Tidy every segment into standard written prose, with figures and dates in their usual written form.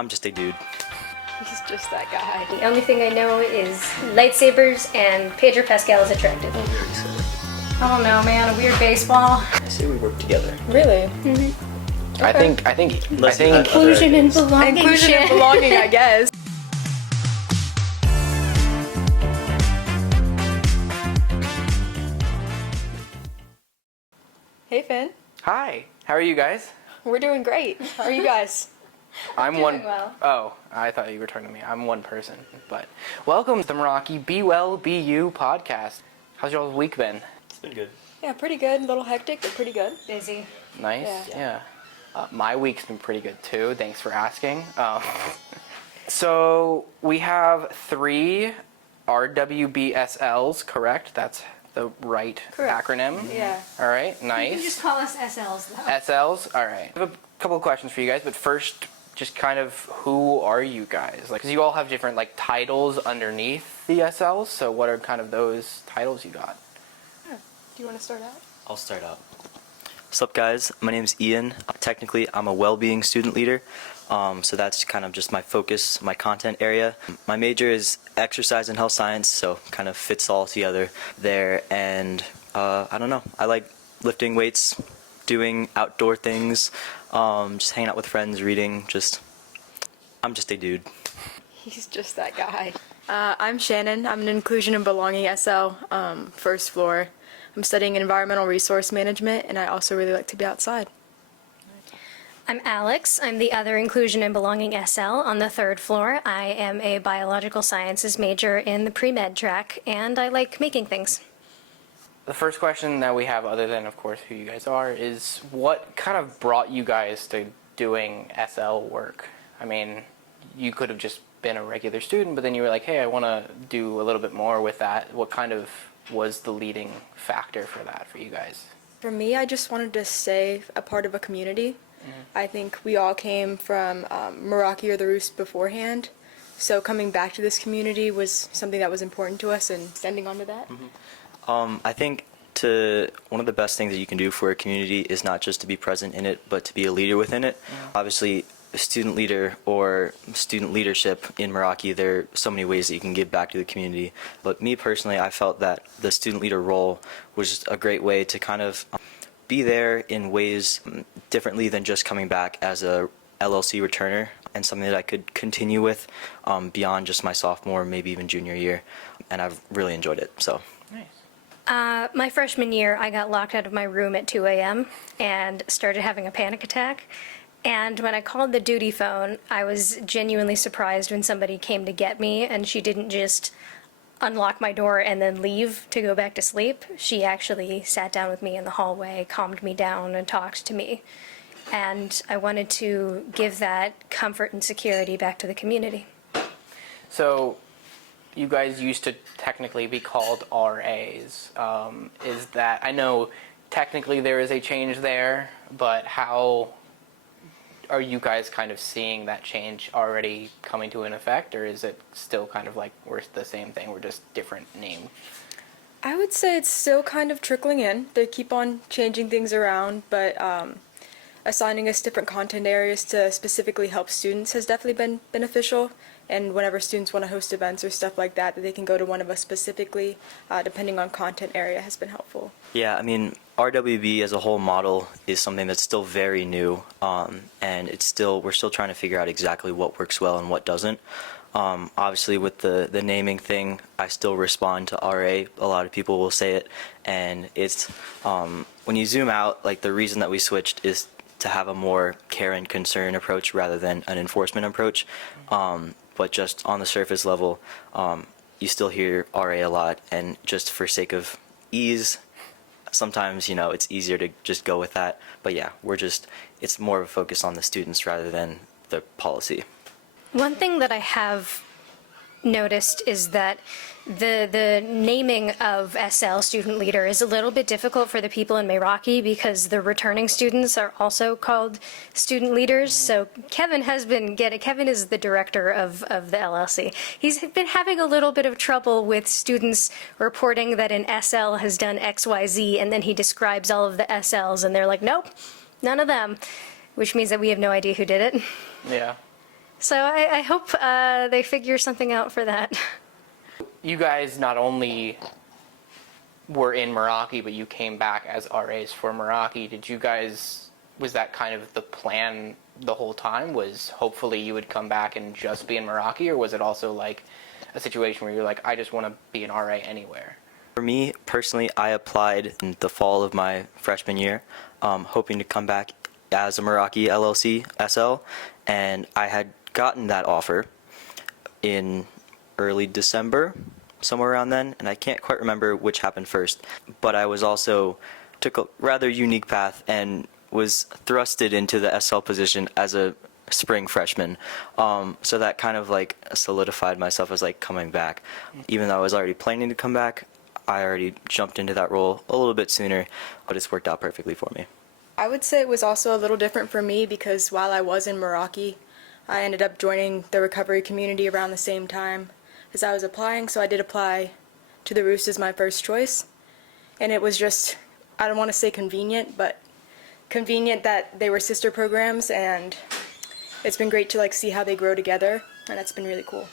I'm just a dude. He's just that guy. The only thing I know is lightsabers and Pedro Pascal is attractive. I don't know, man. A weird baseball. I say we work together. Really? Mm-hmm. Okay. I think inclusion and belonging. Inclusion and belonging, I guess. Hey, Finn. Hi. How are you guys? We're doing great. How are you guys? I'm doing one. well. Oh, I thought you were talking to me. I'm one person. But welcome to the Meraki Be Well, Be You podcast. How's y'all's week been? It's been good. Yeah, pretty good. A little hectic, but pretty good. Busy. Nice. Yeah. My week's been pretty good too. Thanks for asking. So we have 3 RWBSLs, correct? That's the right Correct. acronym. Yeah. All right. You Nice. can just call us SLs, though. SLs. All right. I have a couple of questions for you guys, but first, just kind of who are you guys? Like, 'cause you all have different like titles underneath the SLs. So what are kind of those titles you got? Do you want to start out? I'll start out. What's up, guys? My name's Ian. Technically, I'm a well-being student leader. So that's kind of just my focus, my content area. My major is exercise and health science, so kind of fits all together there. And I don't know, I like lifting weights, doing outdoor things, just hanging out with friends, reading. I'm just a dude. He's just that guy. I'm Shannon. I'm an inclusion and belonging SL, first floor. I'm studying environmental resource management, and I also really like to be outside. I'm Alex. I'm the other inclusion and belonging SL on the 3rd floor. I am a biological sciences major in the pre-med track, and I like making things. The first question that we have, other than of course who you guys are, is what kind of brought you guys to doing SL work? I mean, you could have just been a regular student, but then you were like, hey, I want to do a little bit more with that. What kind of was the leading factor for that for you guys? For me, I just wanted to stay a part of a community. I think we all came from Meraki or the Roost beforehand, so coming back to this community was something that was important to us and extending onto that. I think one of the best things that you can do for a community is not just to be present in it, but to be a leader within it. Obviously, a student leader or student leadership in Meraki, there are so many ways that you can give back to the community. But me personally, I felt that the student leader role was just a great way to kind of be there in ways differently than just coming back as a LLC returner, and something that I could continue with beyond just my sophomore, maybe even junior year, and I've really enjoyed it. So. Nice. My freshman year, I got locked out of my room at 2 a.m. and started having a panic attack. And when I called the duty phone, I was genuinely surprised when somebody came to get me, and she didn't just unlock my door and then leave to go back to sleep. She actually sat down with me in the hallway, calmed me down, and talked to me. And I wanted to give that comfort and security back to the community. So you guys used to technically be called RAs. Is that, I know technically there is a change there, but how are you guys kind of seeing that change already coming to an effect, or is it still kind of like we're the same thing, we're just different name? I would say it's still kind of trickling in. They keep on changing things around, but assigning us different content areas to specifically help students has definitely been beneficial. And whenever students want to host events or stuff like that, that they can go to one of us specifically, depending on content area, has been helpful. Yeah, I mean, RWB as a whole model is something that's still very new, and we're still trying to figure out exactly what works well and what doesn't. Obviously, with the naming thing, I still respond to RA. A lot of people will say it, and it's when you zoom out, like the reason that we switched is to have a more care and concern approach rather than an enforcement approach. But just on the surface level, you still hear RA a lot, and just for sake of ease, sometimes, it's easier to just go with that. But yeah, it's more of a focus on the students rather than the policy. One thing that I have noticed is that the naming of SL student leader is a little bit difficult for the people in Meraki because the returning students are also called student leaders. So Kevin is the director of the LLC. He's been having a little bit of trouble with students reporting that an SL has done XYZ, and then he describes all of the SLs and they're like, nope, none of them, which means that we have no idea who did it. Yeah. So I hope they figure something out for that. You guys not only were in Meraki, but you came back as RAs for Meraki. Was that kind of the plan the whole time? Was hopefully you would come back and just be in Meraki, or was it also like a situation where you're like, I just want to be an RA anywhere? For me, personally, I applied in the fall of my freshman year, hoping to come back as a Meraki LLC SL, and I had gotten that offer in early December, somewhere around then, and I can't quite remember which happened first, but I was also took a rather unique path and was thrusted into the SL position as a spring freshman. So that kind of like solidified myself as like coming back. Even though I was already planning to come back, I already jumped into that role a little bit sooner, but it's worked out perfectly for me. I would say it was also a little different for me because while I was in Meraki, I ended up joining the recovery community around the same time as I was applying, so I did apply to the Roost as my first choice. And it was just, I don't want to say convenient, but convenient that they were sister programs, and it's been great to like see how they grow together, and it's been really cool.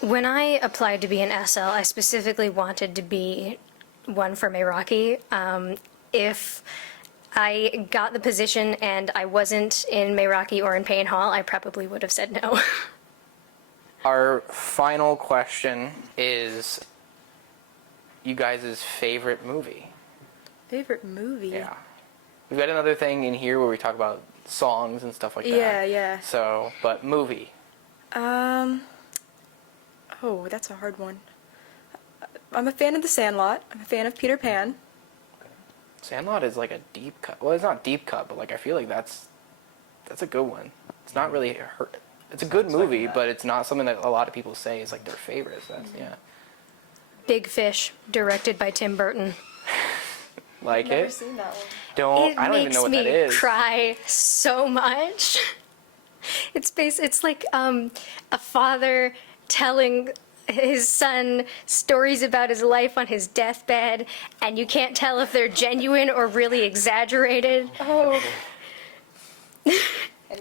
When I applied to be an SL, I specifically wanted to be one for Meraki. If I got the position and I wasn't in Meraki or in Payne Hall, I probably would have said no. Our final question is you guys' favorite movie. Favorite movie? Yeah. We've got another thing in here where we talk about songs and stuff like that. Yeah. So, but movie. Oh, that's a hard one. I'm a fan of The Sandlot. I'm a fan of Peter Pan. Sandlot is like a deep cut. Well, it's not deep cut, but like I feel like that's a good one. It's not really hurt. It's a good movie, but it's not something that a lot of people say is like their favorite. So that's, yeah. Big Fish, directed by Tim Burton. Like Never it? seen that one. I don't even know what that is. It makes me cry so much. It's like a father telling his son stories about his life on his deathbed, and you can't tell if they're genuine or really exaggerated. Oh.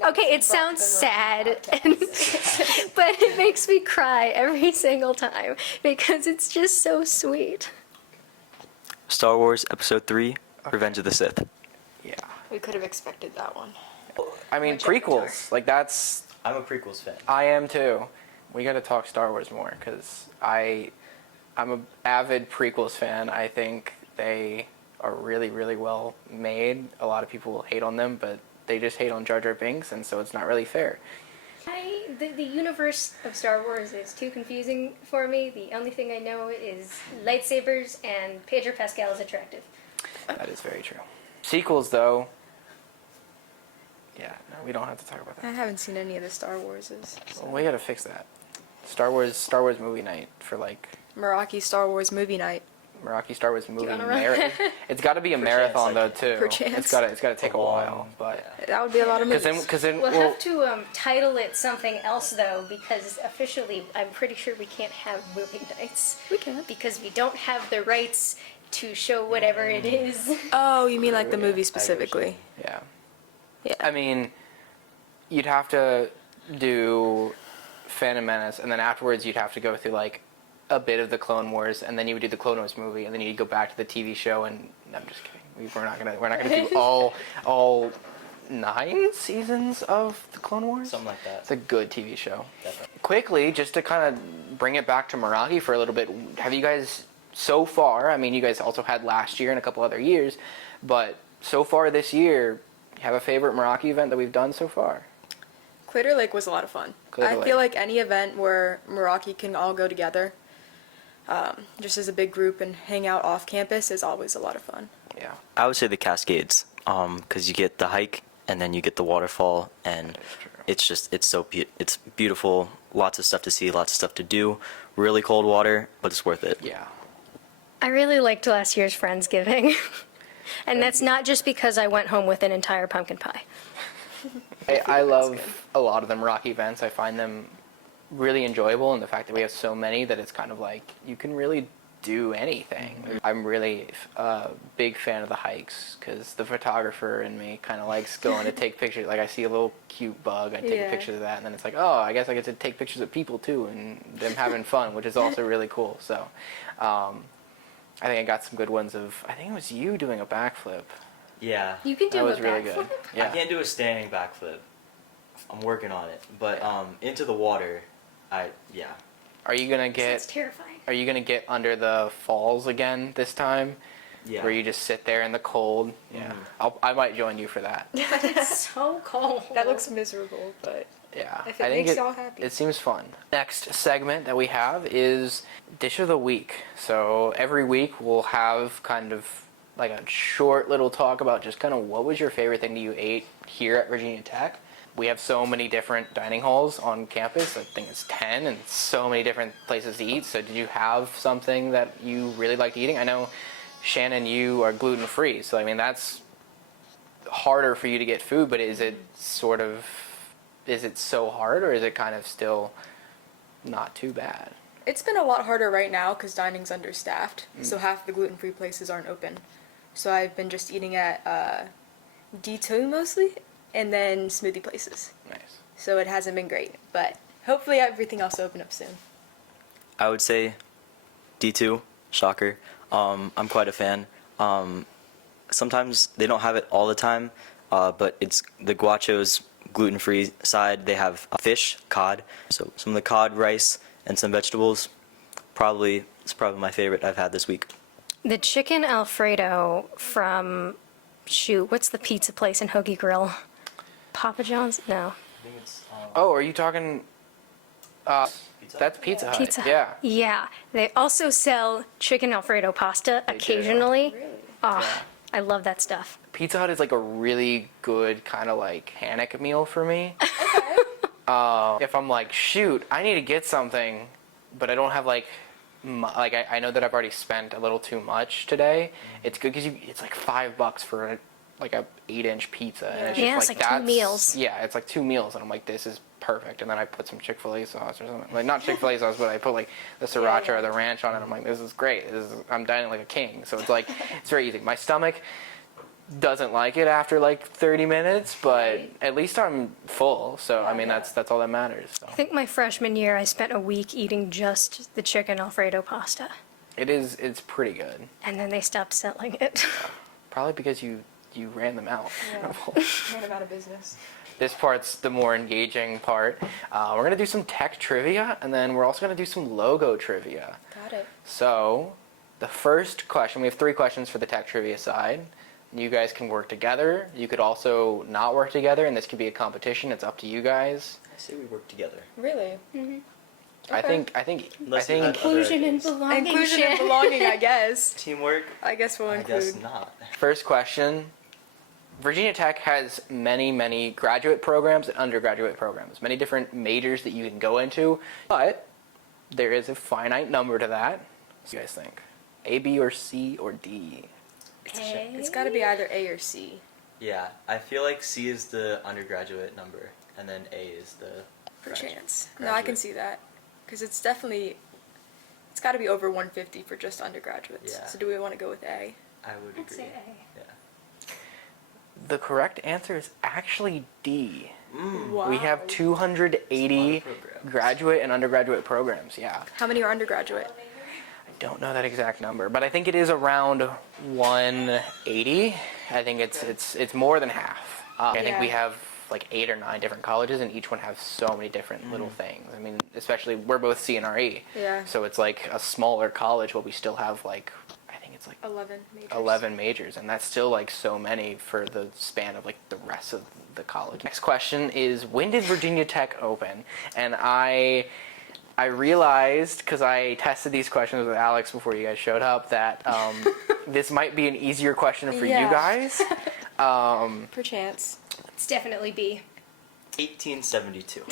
Okay, it sounds sad, but it makes me cry every single time because it's just so sweet. Star Wars Episode 3, Revenge of the Sith. Yeah. We could have expected that one. I mean, prequels. Like that's. I'm a prequels fan. I am too. We got to talk Star Wars more because I'm an avid prequels fan. I think they are really, really well made. A lot of people hate on them, but they just hate on Jar Jar Binks, and so it's not really fair. The universe of Star Wars is too confusing for me. The only thing I know is lightsabers and Pedro Pascal is attractive. That is very true. Sequels, though. Yeah, no, we don't have to talk about I that. haven't seen any of the Star Warses. Well, we got to fix that. Star Wars movie night for like Meraki Star Wars movie night. Meraki Star Wars movie wanna run? marathon. It's got to be a marathon though too. Per chance. It's got to take a while, but That would be a lot of movies. because then We'll have to title it something else though, because officially I'm pretty sure we can't have movie nights. We can. Because we don't have the rights to show whatever it is. Oh, you mean like the movie specifically? yeah. Yeah. I mean, you'd have to do Phantom Menace, and then afterwards you'd have to go through like a bit of the Clone Wars, and then you would do the Clone Wars movie, and then you'd go back to the TV show. And no, I'm just kidding. We're not gonna do all 9 seasons of the Clone Wars. Something like that. It's a good TV show. Definitely. Quickly, just to kind of bring it back to Meraki for a little bit, have you guys so far? I mean, you guys also had last year and a couple other years, but so far this year, you have a favorite Meraki event that we've done so far? Crater Lake was a lot of fun. Crater I Lake. feel like any event where Meraki can all go together, just as a big group and hang out off campus is always a lot of fun. Yeah. I would say the Cascades, because you get the hike and then you get the waterfall, and it's just it's beautiful. Lots of stuff to see, lots of stuff to do. Really cold water, but it's worth it. Yeah. I really liked last year's Friendsgiving. And that's not just because I went home with an entire pumpkin pie. I love a lot of the Meraki events. I find them really enjoyable, and the fact that we have so many that it's kind of like you can really do anything. I'm really a big fan of the hikes because the photographer in me kind of likes going to take pictures. Like I see a little cute bug, I take a picture of that, and then it's like, oh, I guess I get to take pictures of people too and them having fun, which is also really cool. So I think I got some good ones of, I think it was you doing a backflip. Yeah. You can do That was a really backflip? good. I Yeah. can't do a standing backflip. I'm working on it. But into the water, yeah. Are you gonna That's get? terrifying. Are you gonna get under the falls again this time? Yeah. Where you just sit there in the cold? Yeah. I might join you for that. But it's so cold. That looks miserable, but Yeah. if it I think makes y'all happy. it seems fun. Next segment that we have is Dish of the Week. So every week we'll have kind of like a short little talk about just kind of what was your favorite thing that you ate here at Virginia Tech. We have so many different dining halls on campus. I think it's 10 and so many different places to eat. So did you have something that you really liked eating? I know, Shannon, you are gluten-free. So, I mean, that's harder for you to get food, but is it so hard or is it kind of still not too bad? it's been a lot harder right now because dining's understaffed. So half the gluten-free places aren't open. So I've been just eating at D2 mostly, and then smoothie places. Nice. So it hasn't been great, but hopefully everything else will open up soon. I would say D2, shocker. I'm quite a fan. Sometimes they don't have it all the time, but it's the Guacho's gluten-free side. They have fish, cod, so some of the cod, rice, and some vegetables. It's probably my favorite I've had this week. The chicken Alfredo from, what's the pizza place in Hoagie Grill? Papa John's? No. I think it's Oh, are you talking? That's Pizza Hut. Pizza Hut. Yeah. Yeah. They also sell chicken Alfredo pasta They do. occasionally. Really? Oh, Yeah. I love that stuff. Pizza Hut is like a really good kind of like panic meal for me. Okay. If I'm like, shoot, I need to get something, but I don't have like, I know that I've already spent a little too much today. It's good because it's like $5 for a 8-inch pizza, and it's just Yeah, it's like two meals. Yeah, it's like 2 meals, and I'm like, this is perfect. And then I put some Chick-fil-A sauce or something, like not Chick-fil-A sauce, but I put like the sriracha or the ranch on it. I'm like, this is great. I'm dining like a king. So it's like it's very easy. My stomach doesn't like it after like 30 minutes, but at least I'm full. So I mean, that's all that matters. So. I think my freshman year I spent a week eating just the chicken Alfredo pasta. It's pretty good. And then they stopped selling it. Probably because you ran them out. Yeah. Run them out of business. This part's the more engaging part. We're going to do some tech trivia, and then we're also going to do some logo trivia. Got it. So, the first question, we have 3 questions for the tech trivia side. You guys can work together. You could also not work together, and this could be a competition. It's up to you guys. I say we work together. Really? I think Unless you had other Inclusion and ideas. belonging. Inclusion and belonging, I guess. Teamwork? I guess we'll I include. guess not. First question. Virginia Tech has many graduate programs and undergraduate programs, many different majors that you can go into, but there is a finite number to that. What do you guys think? A, B, or C, or D? It's got to be either A or C. Yeah, I feel like C is the undergraduate number, and then A is the For graduate. chance. No, I can see that. Because it's got to be over 150 for just undergraduates. Yeah. So do we want to go with A? I would I'd say agree. A. Yeah. The correct answer is actually D. Wow. We have 280 programs. graduate and undergraduate programs, yeah. How many are undergraduate? I don't know that exact number, but I think it is around 180. I think it's more than half. I think we Yeah. have like 8 or 9 different colleges, and each one has so many different little things. I mean, especially we're both CNRE, Yeah. so it's like a smaller college, but we still have like, I think it's like 11 majors. 11 majors, and that's still like so many for the span of like the rest of the college. Next question is, when did Virginia Tech open? And I realized, because I tested these questions with Alex before you guys showed up, that this might be an easier question for you Yeah. guys. For chance. It's definitely B. 1872.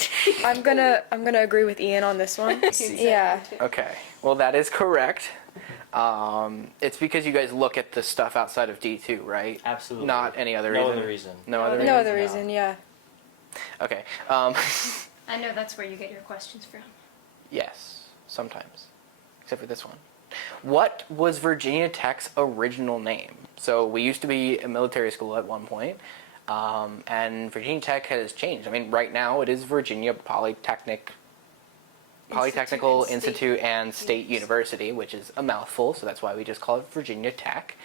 I'm gonna agree with Ian on this one. Yeah. Okay, well that is correct. It's because you guys look at the stuff outside of D2, right? Absolutely. Not any other No reason? other reason. No other reason? No other reason, yeah. Okay. I know that's where you get your questions from. Yes, sometimes. Except for this one. What was Virginia Tech's original name? So we used to be a military school at one point, and Virginia Tech has changed. I mean, right now it is Virginia Polytechnical Institute and State University, which is a mouthful, so that's why we just call it Virginia Tech.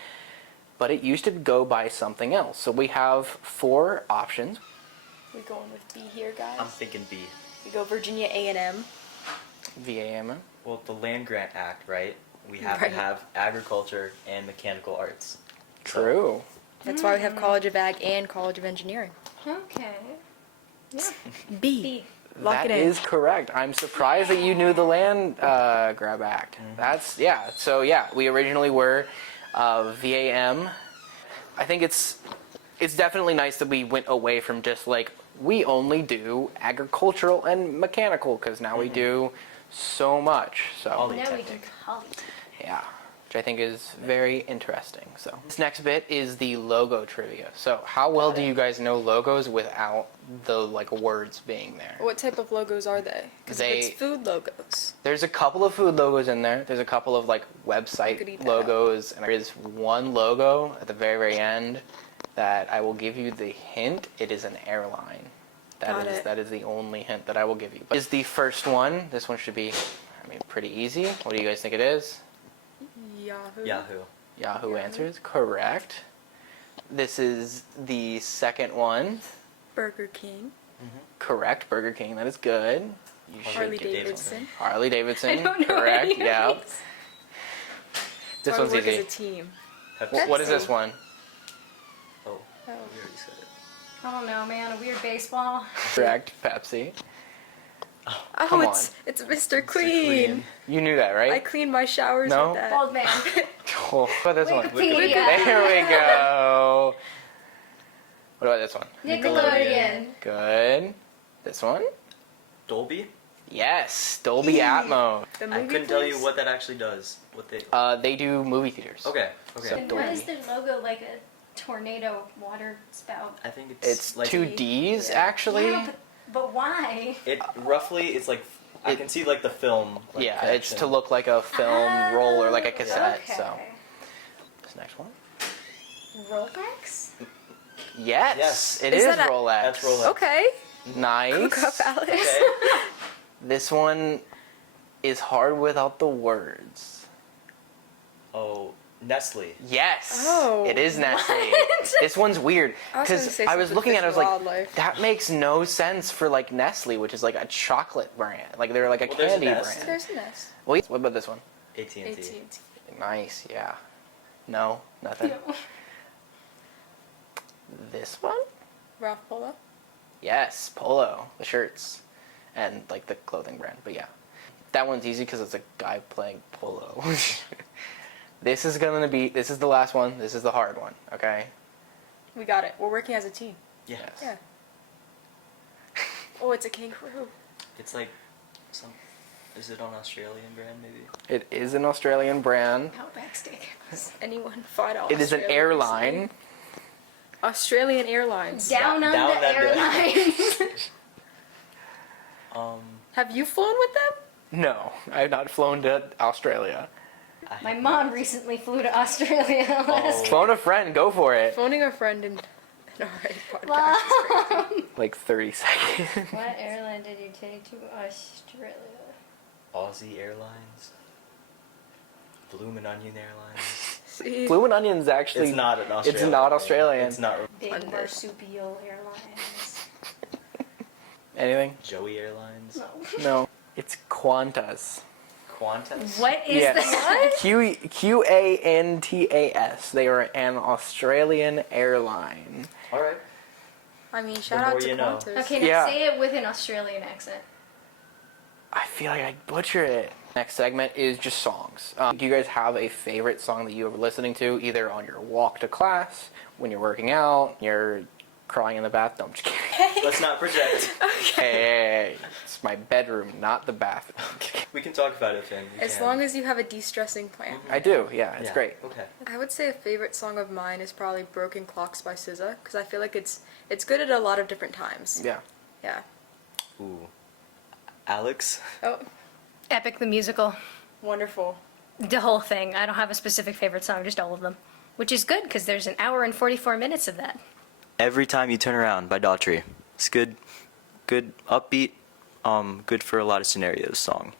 But it used to go by something else. So we have 4 options. We going with B here, guys? I'm thinking B. We go Virginia A&M. VAM. Well, the Land Grant Act, right? We have Right. to have agriculture and mechanical arts. True. That's why we have College of Ag and College of Engineering. Okay. Yeah. B. B. Lock That it in. is correct. I'm surprised that you knew the Land Grab Act. That's, yeah. So, yeah, we originally were VAM. I think it's definitely nice that we went away from just like, we only do agricultural and mechanical, because now we do so much. So, Now we do Polytechnic. poly. yeah, which I think is very interesting. So, this next bit is the logo trivia. So, how well do you guys know logos without the like words being there? What type of logos are they? Because They- it's food logos. There's a couple of food logos in there. There's a couple of like You could website eat that logos, and there is one logo at the very, very end that I will give you the hint. It is an airline. Got it. That is the only hint that I will give you. But is the first one. This one should be, I mean, pretty easy. What do you guys think it is? Yahoo. Yahoo. Yahoo Yahoo. answers correct. This is the second one. Burger King. Correct. Burger King. That is good. You should Harley get- Davidson. Harley Davidson. I don't know Correct. any of Yeah. these. This Why we one's work easy. as a team. What is this Pepsi. one? Oh, Oh. we already said it. I don't know, man. A weird baseball. Correct. Pepsi. Oh, Come it's Mr. Clean. You knew that, I right? clean my showers No? with that. Bald man. Oh, what about this one? Wikipedia. There we go. What about this one? Nickelodeon. Good. This one? Dolby? Yes, Dolby Atmos. The I movie couldn't tell you place? what that actually does. What they. They do movie theaters. Okay. Okay. So- And why is Dolby. their logo like a tornado water spout? I think It's like 2Ds, Yeah. actually. Yeah, but why? It roughly it's like I can see like the film. Like, Yeah, it's to connection. look like a film roll or like a cassette. Okay. So, this next one. Rolex? Yes, Yes. it Is is that a- Rolex. That's Rolex. Okay. Nice. Cook up, Alex. Okay. This one is hard without the words. Oh, Nestle. Yes. Oh, it is Nestle. This one's weird I was gonna because say I was something looking at it. I was fish like, wildlife. that makes no sense for like Nestle, which is like a chocolate brand. Like they're like a Well, there's a candy Nest. brand. There's a nest. Wait, what about this one? AT&T. AT&T. Nice. Yeah. No, nothing. No. This one? Ralph Polo. Yes, Polo, the shirts, and like the clothing brand. But yeah, that one's easy because it's a guy playing polo. This is the last one. This is the hard one. Okay. We got it. We're working as a team. Yeah. Yeah. Oh, it's a kangaroo. It's like some. Is it an Australian brand maybe? It is an Australian brand. Outback Steakhouse. Anyone $5? It is an airline. Australian Airlines. Down Down Under Under. Airlines. Have you flown with them? No, I have not flown to Australia. My mom recently flew to Australia last Phone a friend. Go for it. Phoning a friend in an alright podcast. Wow. Like 30 seconds. What airline did you take to Australia? Aussie Airlines. Bloomin' Onion Airlines. See? Blue Onion's actually. It's not an Australian. It's not thing. Australian. It's not Big Monday. Marsupial Airlines. Anything? Joey Airlines. No. No. It's Qantas. Qantas. What is Yes. that? Qantas. They are an Australian airline. All right. I mean, shout more out to you know. Qantas. Okay, now Yeah. say it with an Australian accent. I feel like I butcher it. Next segment is just songs. Do you guys have a favorite song that you are listening to, either on your walk to class, when you're working out, you're crying in the bath? No, I'm just kidding. Let's not project. Hey, it's my bedroom, not the bathroom. We can talk about it, Finn. As long as you have a de-stressing plan. I do, yeah, it's Yeah, great. Okay. I would say a favorite song of mine is probably Broken Clocks by SZA, because I feel like it's good at a lot of different times. Yeah. Yeah. Ooh. Alex. Oh, Epic the Musical. wonderful. the whole thing. I don't have a specific favorite song, just all of them, which is good because there's an hour and 44 minutes of that. Every Time You Turn Around by Daughtry. It's good upbeat, good for a lot of scenarios song.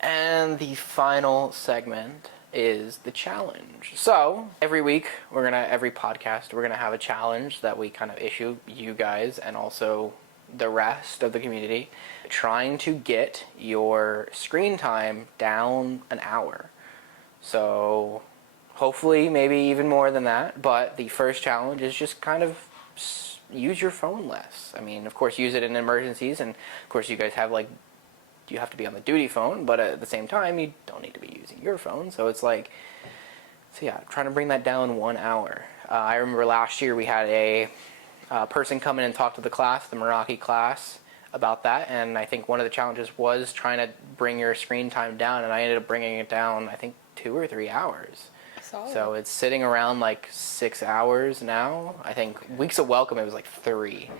And the final segment is the challenge. So every week, every podcast, we're gonna have a challenge that we kind of issue you guys and also the rest of the community, trying to get your screen time down an hour. So hopefully maybe even more than that, but the first challenge is just kind of use your phone less. I mean, of course, use it in emergencies, and of course you guys have you have to be on the duty phone, but at the same time, you don't need to be using your phone. So it's trying to bring that down 1 hour. I remember last year we had a person come in and talk to the class, the Meraki class, about that, and I think one of the challenges was trying to bring your screen time down, and I ended up bringing it down, I think, 2 or 3 hours. Solid. So it's sitting around 6 hours now. I think weeks of welcome, it was 3.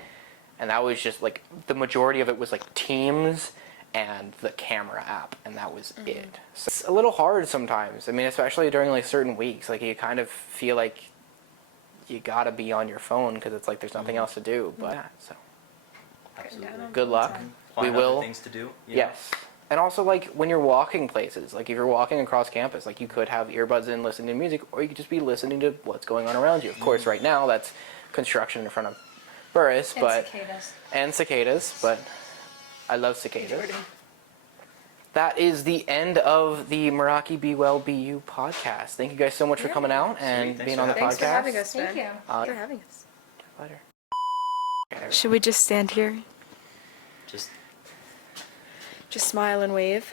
And that was just the majority of it was Teams and the camera app, and that was it. So it's a little hard sometimes. I mean, especially during certain weeks, you kind of feel like you gotta be on your phone because it's there's nothing else to do. But yeah, so Absolutely. good luck. We Find will. other things to do. Yes. And also when you're walking places, if you're walking across campus, you could have earbuds in listening to music, or you could just be listening to what's going on around you. Of course, right now that's construction in front of Burris, and cicadas, but I love cicadas. That is the end of the Meraki Be Well Be You podcast. Thank you guys so much for coming out and Sweet. being on the Thanks podcast. for having us, Thank Ben. you. For having us. Later. Should we just stand here? Just Just smile and wave?